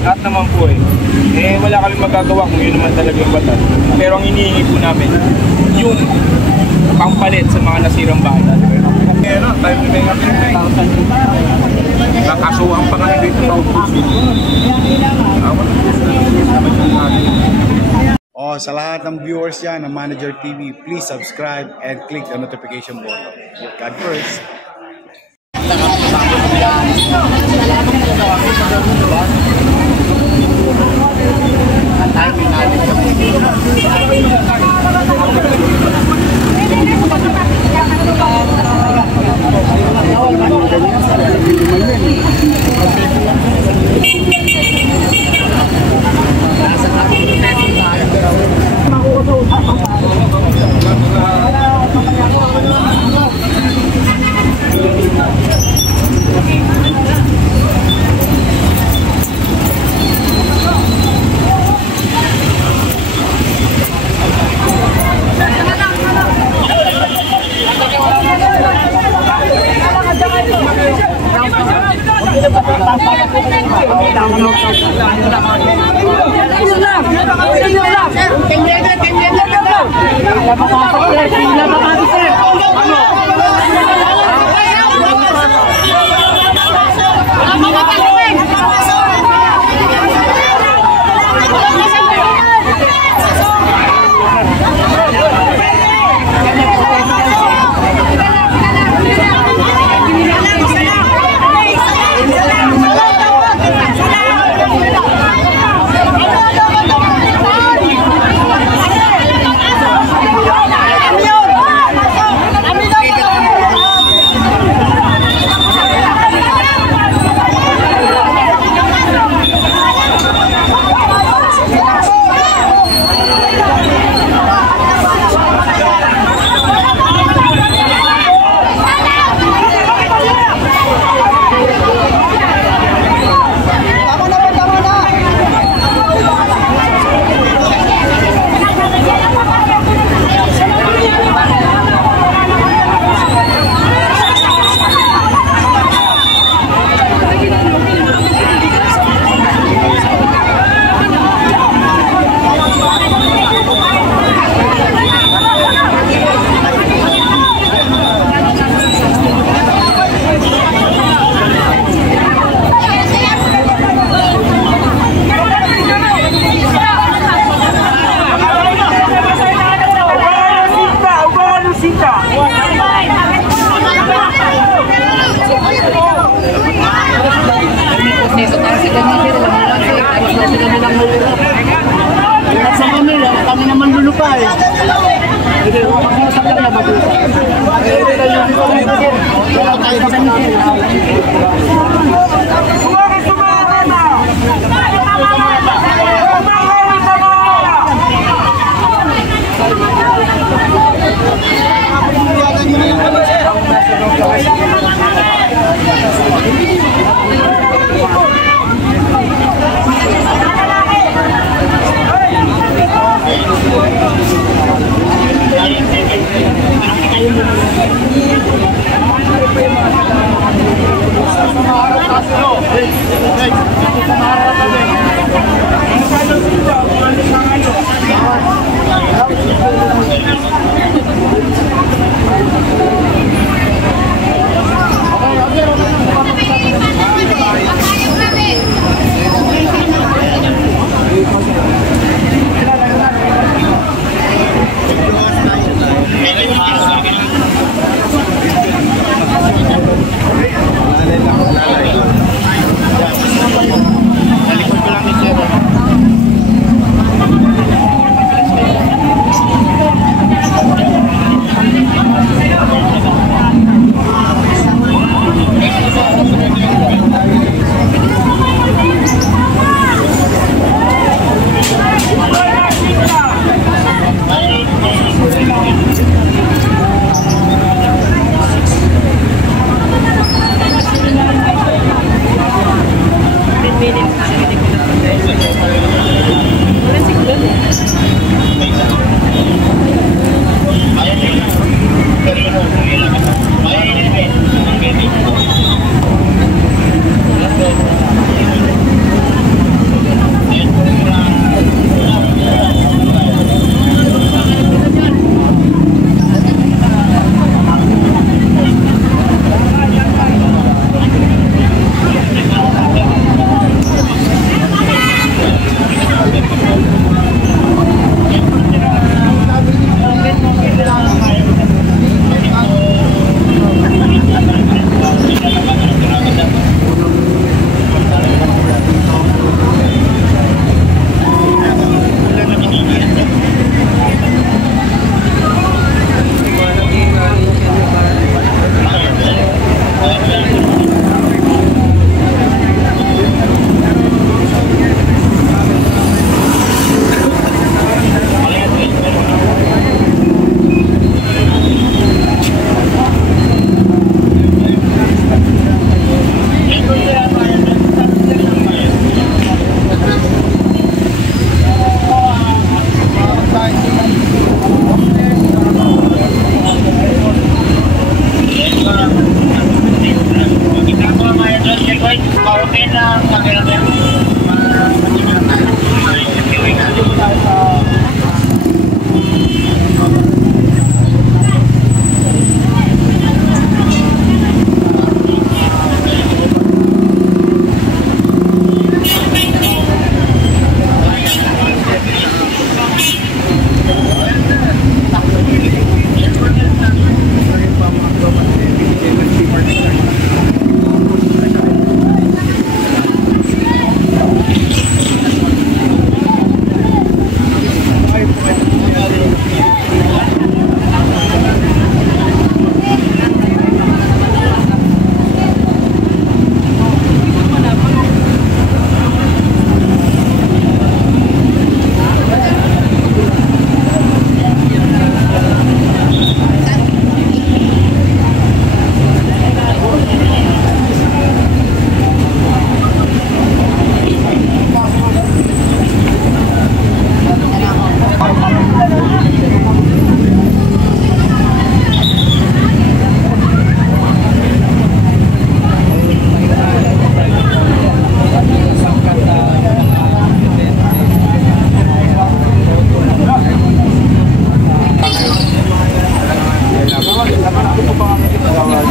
lahat naman po wala kami magagawa kung yun naman talaga yung batas. Pero ang hinihingi po namin, yung pampalit sa mga nasirang bahay. Pero tayo may nakasuhan pa kami dito sa Augusto. Sa lahat ng viewers yan ng Manager TV, please subscribe and click the notification button. God first. Kami naman dulu pa Jadi orang sampai na bagus.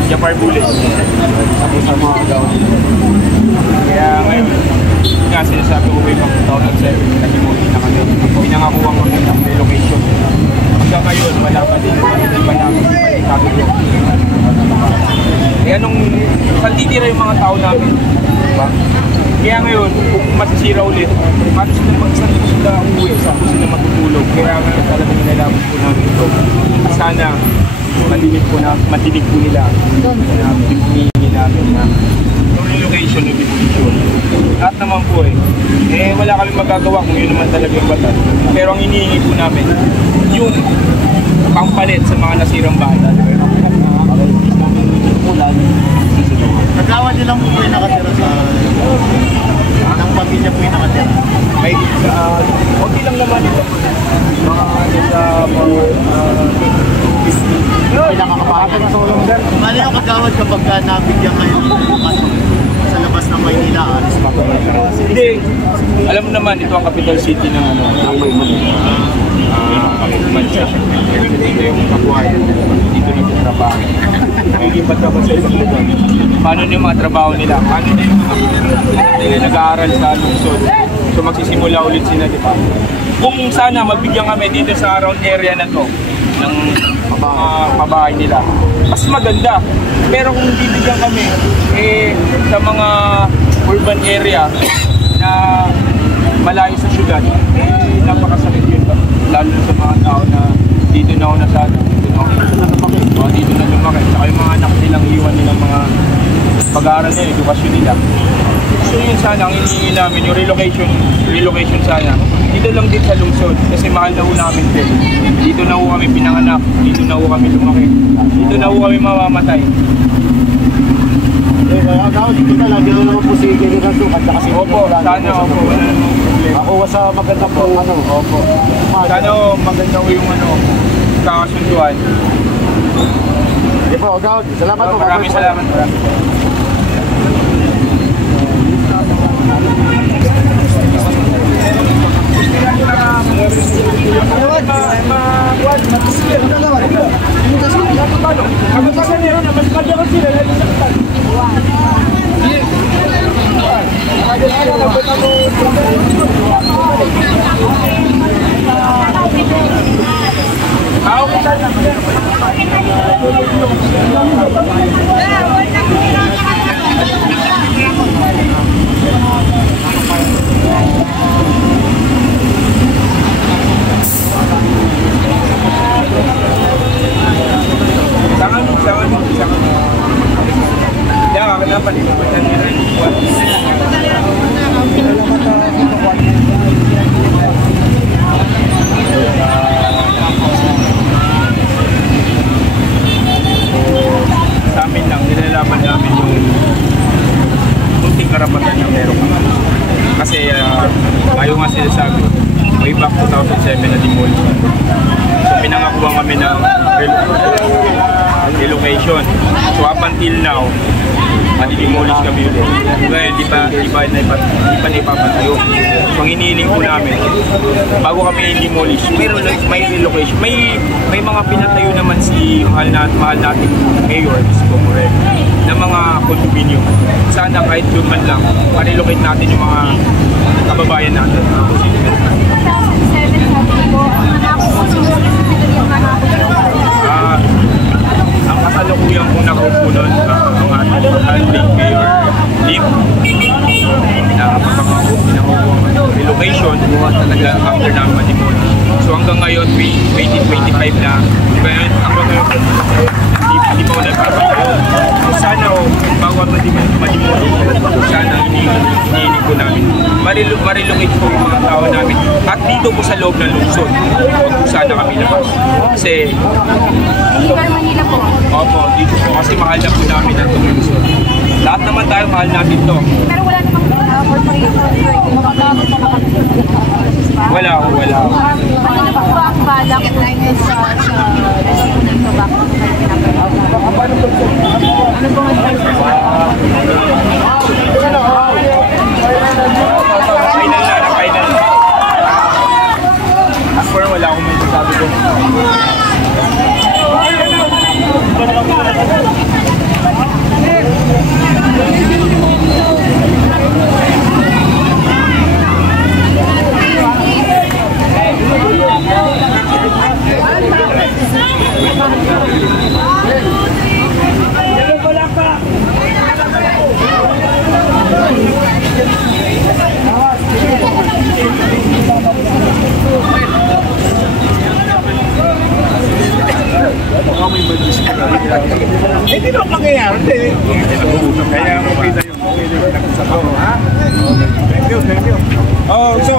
Japar Bullet. Sa mga gawin. Kaya ngayon, nga sinasabi ko kayo pang 2007, kasi mo pinangakuha ko ng relocation. Hanggang ngayon, wala pa din ikagulong. Kaya nung saan titira yung mga tao namin, diba? Kaya ngayon, kung masisira ulit, paano sila umuwi, saan sila matutulog? Kaya ngayon talaga nilalaman po namin ito. Sana madinig po nila na hinihingi namin na yung relocation yung devolution. At naman po wala kami magagawa kung yun naman talaga yung batas. Pero ang hinihingi po namin yung pangpalit sa mga nasirang bahay. Kagawa nilang po yung nakatira sa anong pamilya po yung nakatira. May okay lang naman ito. Pinakakapagod sa ulong dyan. Ano yung kagawad kapag nabigyan kayo sa labas ng Maynila? Alis pa po kayo? Hindi. Alam mo naman, ito ang capital city ng Mancha. Dito yung kabuhayan. Dito nagtatrabaho. Nagilipat ka ba sa isang lugar? Paano yung mga trabaho nila? Paano nila nag-aaral sa lungsod? So magsisimula ulit sila, di ba? Kung sana mabigyan kami dito sa around area na to ng mga pabahay nila, mas maganda. Pero kung bibigyan kami sa mga urban area na malayo sa syudad, napakasakit yun. Lalo sa mga tao na dito na ako nasana, dito na lumaki. Saka yung mga anak nilang iwan nilang mga pag-aaral nila, edukasyon nila. So yun sana, ang hinihingi namin, yung relocation sana, dito lang din sa lungsod, kasi mahal na ho namin din. Dito na ho kami pinanganak, dito na ho kami lumaki, dito na ho kami mamamatay. Dito na lagi na naman po si General Sukat kasi opo, sana opo, wala namang problema. Ako sa maganda po, opo. Sana maganda ho yung kakasunduan. Hindi po, Gawad. Salamat po. Maraming salamat. Sa amin lang, nilalaman namin yung munting karapatan na meron kami. Kasi ayaw nga sila sabi, way back 2007 na demolition. So pinangakuha kami ng relocation. So up until now, Manidemolish kami ulit. Ngayon, di pa naipapatayo. So, ang inihiling po namin, bago kami i-demolish, may relocation. May mga pinatayo naman si mahal natin mayor, si Comorel, na mga condominium. Sana kahit doon man lang, ma-relocate natin yung mga kababayan natin. Ang kasalukuyan kong nakaupo doon, ang ating mayor, Lim, na pinakakuha relocation, talaga after namin ma-demolish. So hanggang ngayon, 2025 na, hanggang ngayon, hindi pa wala papatayo. So sana bago ma-demolish, sana hinihiling po namin. Marilocate po yung mga tao namin. At dito po sa loob ng lungsod, huwag po sana kami labas. Kasi Manila po. Opo, dito po kasi mahal na po namin ang lungsod. Lahat naman tayo mahal natin to. Pero wala namang Wala. Ano na po ang balak sa resort dito ba? Ano po ang Final na. After wala akong may sabi ko. Hindi naman mangyayari. Kaya okay na yun. Thank you. Oh, so,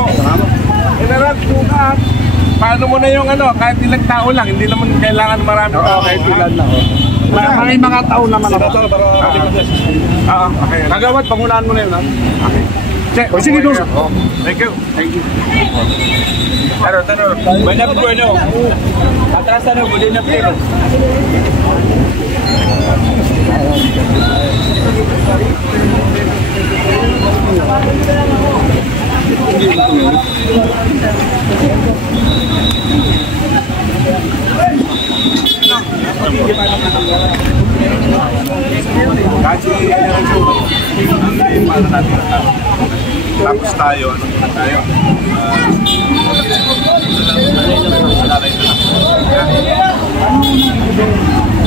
General, sukat. Paano mo na yung kahit ilang tao lang, hindi naman kailangan marami tao. Kahit ilan lang. May mga tao naman ako. Okay. Nagawad, pangunahan mo na yun. Okay. Sige, doon. Thank you. Taro. Banap ko Atras bulin na pero. Kasi tapos tayo,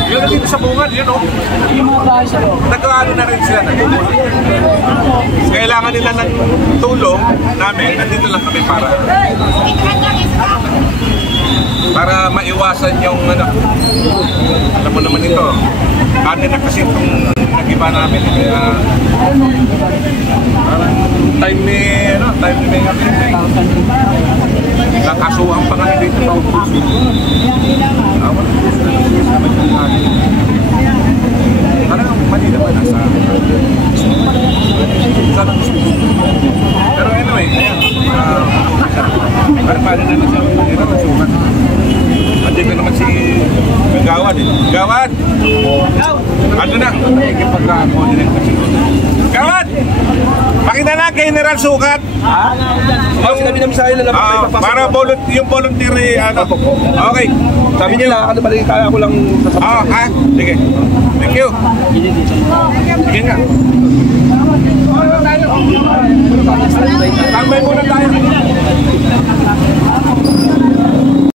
yun na dito sa bungan, yun o. Nagkaano na rin sila nagtulong. Kailangan nila ng tulong namin, nandito lang kami para maiwasan yung alam mo naman ito, atin na kasi itong nag-iba namin, kaya parang time ni Mayor nakasuhan pa kami dito sa puso. Parang mali naman nasa pero anyway, ayan, parang paano naman siya nasuhan. Andito naman si Gawad Gawad! Ano na? Ikipagka-coordinate kasi. Gawad! Pakita na kay General Sukat. Sinabi namin sa kanila na para yung voluntary Okay. Sabi nila, kaya ko lang sasabihin. Sige. Thank you. Sige nga. Tambay muna tayo.